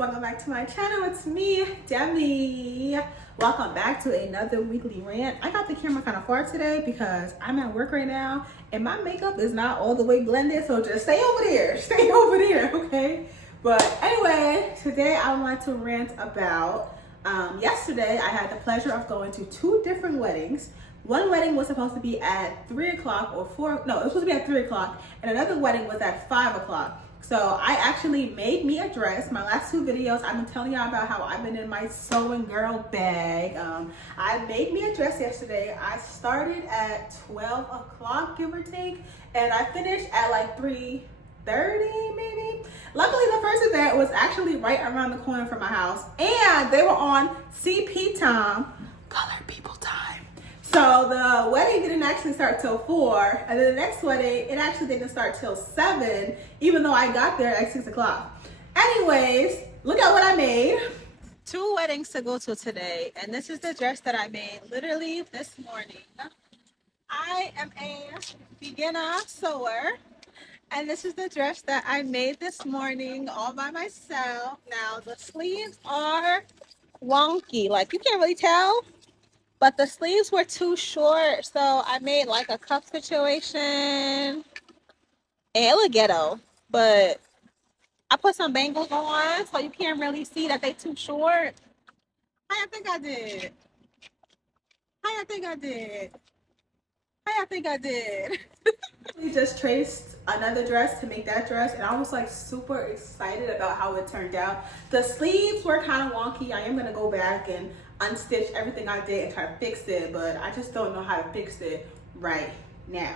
welcome back to my channel. It's me, Demi. Welcome back to another weekly rant. I got the camera kind of far today because I'm at work right now and my makeup is not all the way blended, so just stay over there, okay? But anyway, today I want to rant about yesterday I had the pleasure of going to two different weddings. One wedding was supposed to be at 3 o'clock or 4, no, it was supposed to be at 3 o'clock, and another wedding was at 5 o'clock. So I actually made me a dress. My last two videos, I've been telling y'all about how I've been in my sewing girl bag. I made me a dress yesterday. I started at 12 o'clock, give or take, and I finished at like 3:30 maybe. Luckily, the first event was actually right around the corner from my house, and they were on CP time, colored people time. So the wedding didn't actually start till 4, and then the next wedding, it actually didn't start till 7, even though I got there at 6 o'clock. Anyways, look at what I made. Two weddings to go to today, and this is the dress that I made literally this morning. I am a beginner sewer, and this is the dress that I made this morning all by myself. Now, the sleeves are wonky, like you can't really tell. But the sleeves were too short, so I made like a cuff situation. And it looked ghetto, but I put some bangles on so you can't really see that they too short. How you think I did? How you think I did? How you think I did? We just traced another dress to make that dress, and I was like super excited about how it turned out. The sleeves were kind of wonky. I am gonna go back and unstitch everything I did and try to fix it, but I just don't know how to fix it right now.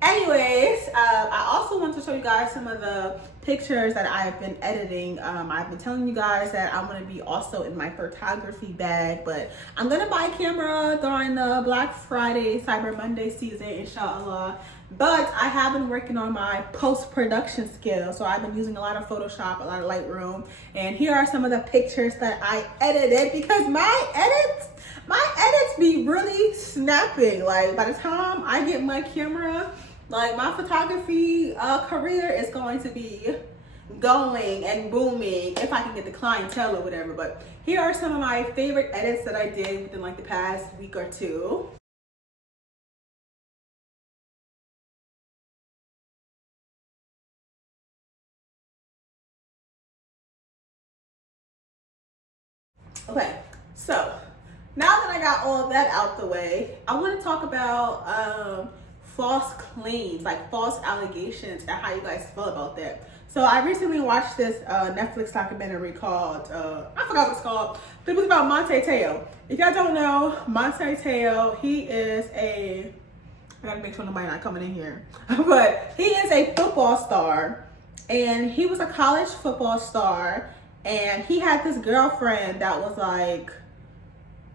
Anyways, I also want to show you guys some of the pictures that I've been editing. I've been telling you guys that I'm going to be also in my photography bag, but I'm going to buy a camera during the Black Friday, Cyber Monday season, inshallah. But I have been working on my post-production skills. So I've been using a lot of Photoshop, a lot of Lightroom. And here are some of the pictures that I edited, because my edits be really snapping. Like by the time I get my camera, like my photography career is going to be going and booming if I can get the clientele or whatever. But here are some of my favorite edits that I did within like the past week or two. Okay, so now that I got all of that out the way, I want to talk about false claims, like false allegations, and how you guys feel about that. So I recently watched this Netflix documentary called, I forgot what it's called, but it was about Monte Teo. If y'all don't know, Monte Teo, he is I gotta make sure nobody not coming in here, but he is a football star, and he was a college football star. And he had this girlfriend that was like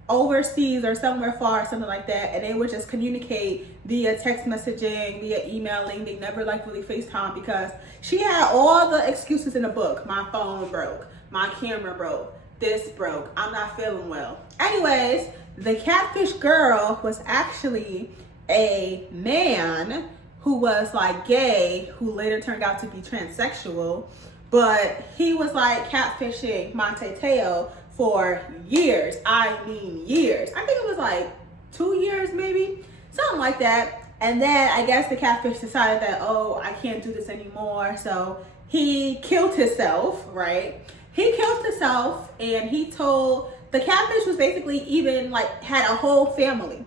overseas or somewhere far, something like that. And they would just communicate via text messaging, via emailing. They never like really FaceTime because she had all the excuses in the book. My phone broke, my camera broke, this broke, I'm not feeling well. Anyways, the catfish girl was actually a man who was like gay, who later turned out to be transsexual. But he was like catfishing Monte Teo for years. I mean years. I think it was like 2 years maybe, something like that. And then I guess the catfish decided that, oh, I can't do this anymore. So he killed himself, right? He killed himself, and he told, the catfish was basically even like had a whole family,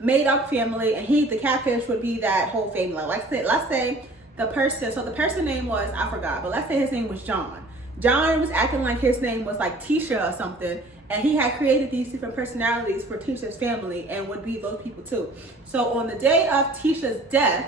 made up family, and the catfish would be that whole family. Like let's say the person name was, I forgot, but let's say his name was John. John was acting like his name was like Tisha or something, and he had created these different personalities for Tisha's family and would be those people too. So on the day of Tisha's death,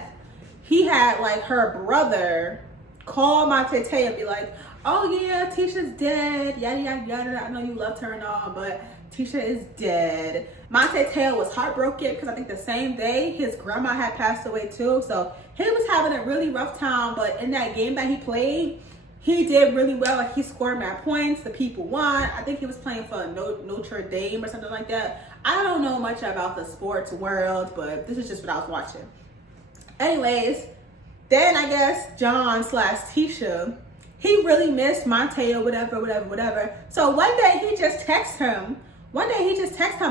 he had like her brother call Monte Teo and be like, oh yeah, Tisha's dead, yada yada yada, I know you loved her and all, but Tisha is dead. Monte Teo was heartbroken because I think the same day his grandma had passed away too. So he was having a really rough time, but in that game that he played, he did really well. Like he scored mad points, the people won. I think he was playing for Notre Dame or something like that. I don't know much about the sports world, but this is just what I was watching. Anyways, then I guess John / Tisha, he really missed Monte or whatever. So one day he just texted him.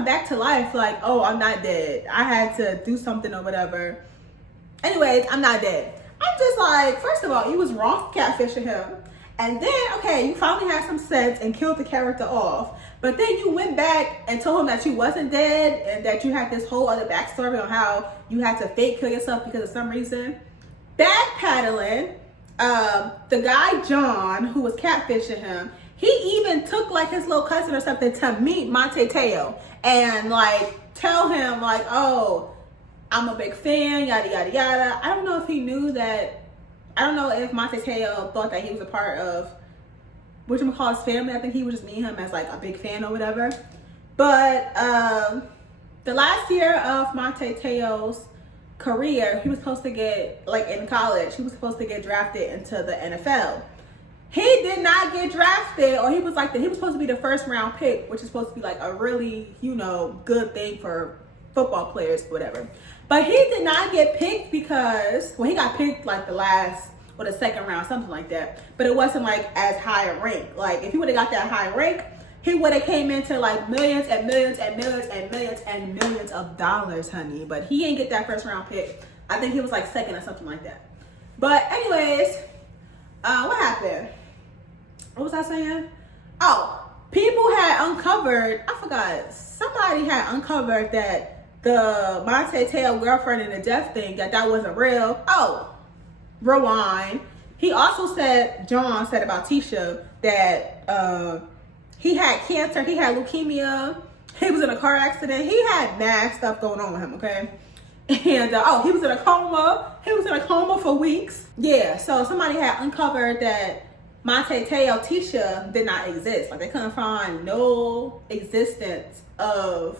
Back to life like, oh, I'm not dead. I had to do something or whatever. Anyways, I'm not dead. I'm just like, first of all, you was wrong for catfishing him. And then, okay, you finally had some sense and killed the character off. But then you went back and told him that you wasn't dead and that you had this whole other backstory on how you had to fake kill yourself because of some reason. Backpedaling, the guy John, who was catfishing him, he even took like his little cousin or something to meet Monte Teo and like tell him like, oh, I'm a big fan, yada, yada, yada. I don't know if he knew that. I don't know if Monte Teo thought that he was a part of whatchamacallit's family. I think he was just meeting him as like a big fan or whatever. But the last year of Monte Teo's career, he was supposed to get, like in college, he was supposed to get drafted into the NFL. He did not get drafted, or he was supposed to be the first round pick, which is supposed to be like a really, good thing for football players, whatever. But he did not get picked because, well, he got picked like the second round, something like that. But it wasn't like as high a rank. Like if he would have got that high rank, he would have came into like millions and millions and millions and millions and millions of dollars, honey. But he ain't get that first round pick. I think he was like second or something like that. But anyways, what happened? What was I saying? Oh, people had uncovered, I forgot, somebody had uncovered that the Monte Teo girlfriend and the death thing, that wasn't real. Oh, rewind. He also said, John said about Tisha that he had cancer, he had leukemia, he was in a car accident, he had mad stuff going on with him, okay? And he was in a coma. He was in a coma for weeks. Yeah, so somebody had uncovered that Monte Teo Tisha did not exist. Like they couldn't find no existence of,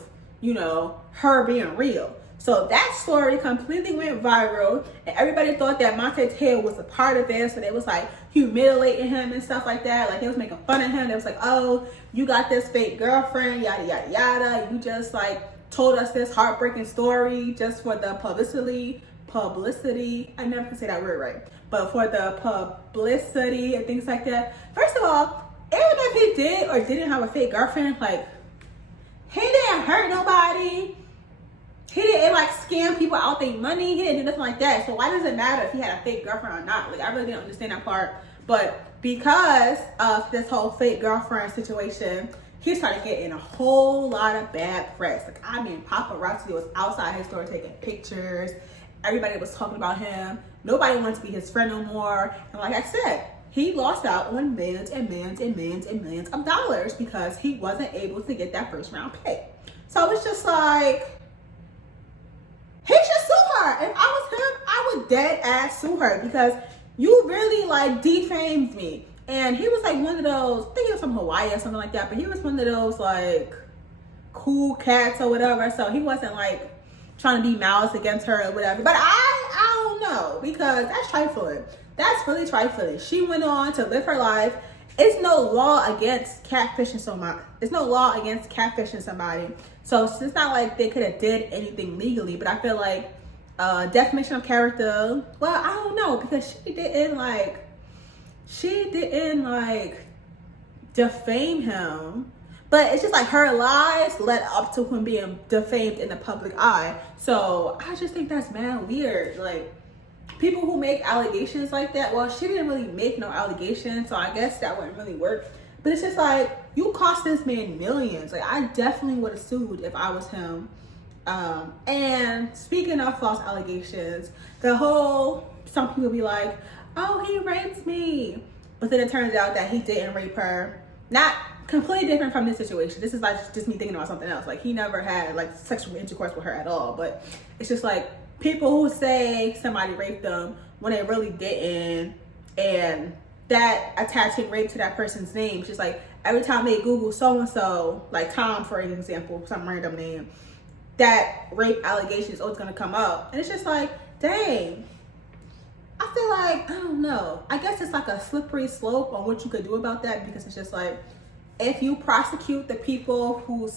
her being real. So that story completely went viral and everybody thought that Monte Teo was a part of it. So they was like humiliating him and stuff like that. Like they was making fun of him. They was like, oh, you got this fake girlfriend, yada, yada, yada. You just like told us this heartbreaking story just for the publicity. I never can say that word right. But for the publicity and things like that. First of all, even if he did or didn't have a fake girlfriend, like he didn't hurt nobody. He didn't like scam people out their money. He didn't do nothing like that. So why does it matter if he had a fake girlfriend or not? Like I really didn't understand that part. But because of this whole fake girlfriend situation, he started getting a whole lot of bad press. Like I mean, paparazzi was outside his store taking pictures. Everybody was talking about him. Nobody wanted to be his friend no more. And like I said, he lost out on millions and millions and millions and millions of dollars because he wasn't able to get that first round pick. So it's just like, he should sue her. If I was him, I would dead ass sue her because you really like defamed me. And he was like one of those, I think he was from Hawaii or something like that, but he was one of those like cool cats or whatever. So he wasn't like trying to be malice against her or whatever. But I don't know, because that's trifling. That's really trifling. She went on to live her life. It's no law against catfishing somebody. It's no law against catfishing somebody. So it's not like they could have did anything legally. But I feel like defamation of character, well, I don't know, because she didn't defame him. But it's just like her lies led up to him being defamed in the public eye. So I just think that's mad weird. Like people who make allegations like that, well, she didn't really make no allegations, so I guess that wouldn't really work. But it's just like, you cost this man millions. Like I definitely would have sued if I was him. And speaking of false allegations, some people be like, oh, he raped me. But then it turns out that he didn't rape her. Not completely different from this situation. This is like just me thinking about something else. Like he never had like sexual intercourse with her at all. But it's just like people who say somebody raped them when they really didn't, and that attaching rape to that person's name. It's just like every time they Google so-and-so, like Tom for example, some random name, that rape allegation is always gonna come up. And it's just like, dang. I feel like, I don't know. I guess it's like a slippery slope on what you could do about that, because it's just like, if you prosecute the people who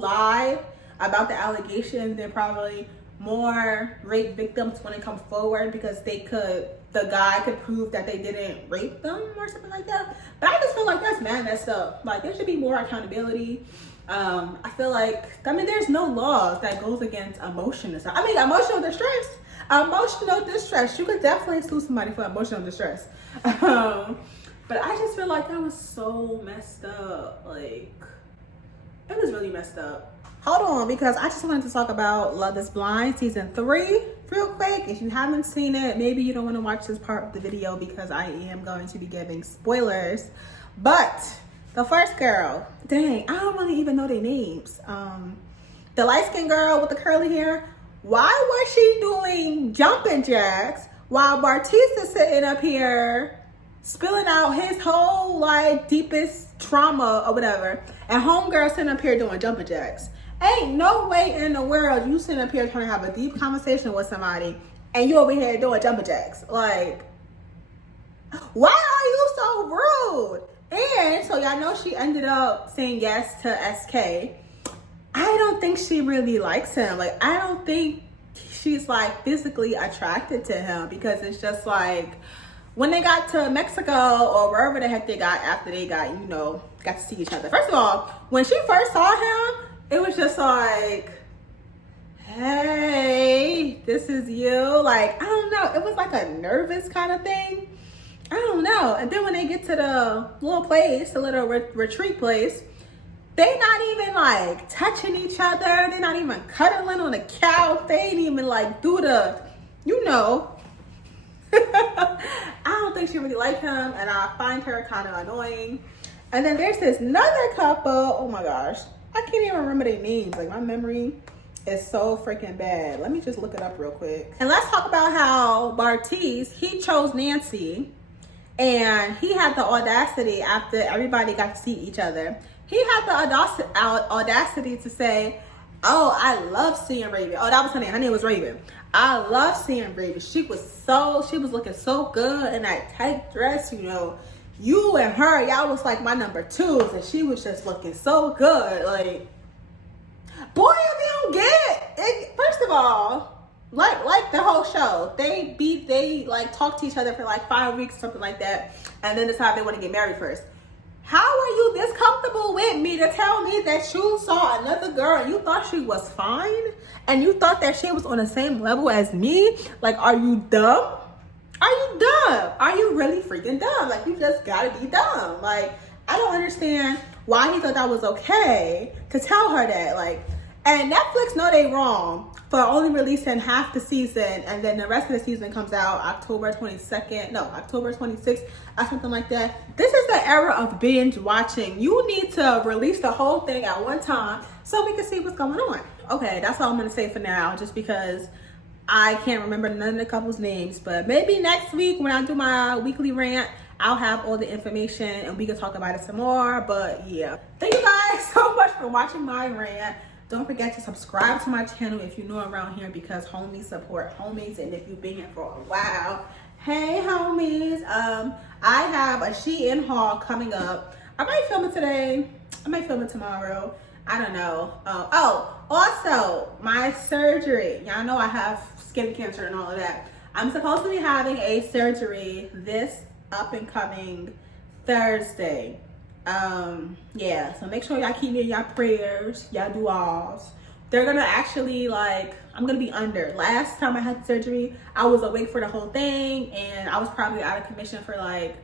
lied about the allegation, then probably more rape victims want to come forward because they could the guy could prove that they didn't rape them or something like that. But I just feel like that's messed up. Like, there should be more accountability. I feel like, I mean, there's no laws that goes against emotional distress. Emotional distress. You could definitely sue somebody for emotional distress. But I just feel like that was so messed up. Like, it was really messed up. Hold on, because I just wanted to talk about Love is Blind season 3 real quick. If you haven't seen it, maybe you don't want to watch this part of the video because I am going to be giving spoilers. But the first girl, dang, I don't really even know their names. The light-skinned girl with the curly hair, why was she doing jumping jacks while Bartise is sitting up here spilling out his whole like deepest trauma or whatever, and homegirl sitting up here doing jumping jacks? Ain't no way in the world you sitting up here trying to have a deep conversation with somebody and you over here doing jumping jacks. Like, why are you so rude? And so y'all know she ended up saying yes to SK. I don't think she really likes him. Like, I don't think she's like physically attracted to him, because it's just like when they got to Mexico or wherever the heck they got after they got, you know, got to see each other. First of all, when she first saw him, it was just like, hey, this is you. Like, I don't know. It was like a nervous kind of thing. I don't know. And then when they get to the little place, the little retreat place, they not even like touching each other. They're not even cuddling on the couch. They ain't even like do the, you know. I don't think she really liked him, and I find her kind of annoying. And then there's this another couple. Oh my gosh. I can't even remember their names. Like, my memory is so freaking bad. Let me just look it up real quick. And let's talk about how Bartise, he chose Nancy, and he had the audacity, after everybody got to see each other, he had the audacity to say, oh, I love seeing Raven. Oh, that was her name. Her name was Raven. I love seeing Raven. She was looking so good in that tight dress, you know. You and her, y'all was like my number twos, and she was just looking so good. Like, boy, if you don't get it, first of all, like the whole show, they like talked to each other for like 5 weeks, something like that, and then decide they want to get married first. How are you this comfortable with me to tell me that you saw another girl and you thought she was fine, and you thought that she was on the same level as me? Like, are you dumb? Are you dumb? Are you really freaking dumb? Like, you just gotta be dumb. Like, I don't understand why he thought that was okay to tell her that. Like, and Netflix know they wrong for only releasing half the season, and then the rest of the season comes out October 26th or something like that. This is the era of binge watching. You need to release the whole thing at one time so we can see what's going on. Okay, that's all I'm gonna say for now, just because I can't remember none of the couples' names. But maybe next week when I do my weekly rant, I'll have all the information and we can talk about it some more. But yeah, thank you guys so much for watching my rant. Don't forget to subscribe to my channel if you're new around here, because homies support homies. And if you've been here for a while, hey homies, I have a Shein haul coming up. I might film it today, I might film it tomorrow, I don't know. Oh, also my surgery. Y'all know I have skin cancer and all of that. I'm supposed to be having a surgery this up and coming Thursday. Yeah, so make sure y'all keep me in y'all prayers, y'all du'as. They're gonna actually, like, I'm gonna be under. Last time I had the surgery, I was awake for the whole thing, and I was probably out of commission for like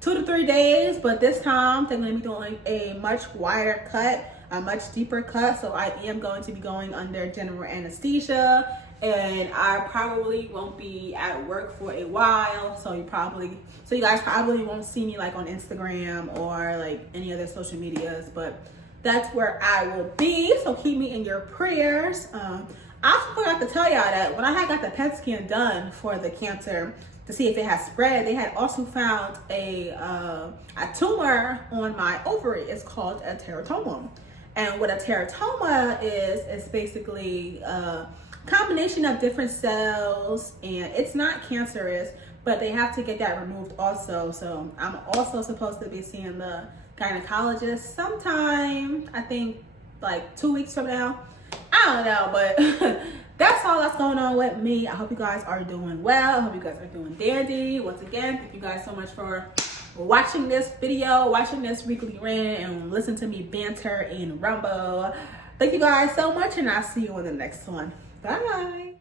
2 to 3 days. But this time they're gonna be doing a much wider cut, a much deeper cut, so I am going to be going under general anesthesia, and I probably won't be at work for a while, so you guys probably won't see me like on Instagram or like any other social medias, but that's where I will be, so keep me in your prayers. I also forgot to tell y'all that when I had got the PET scan done for the cancer to see if it had spread, they had also found a tumor on my ovary. It's called a teratoma. And what a teratoma is basically a combination of different cells, and it's not cancerous, but they have to get that removed also. So I'm also supposed to be seeing the gynecologist sometime, I think like 2 weeks from now. I don't know, but that's all that's going on with me. I hope you guys are doing well. I hope you guys are doing dandy. Once again, thank you guys so much for watching this video, watching this weekly rant, and listen to me banter and rumble. Thank you guys so much, and I'll see you on the next one. Bye.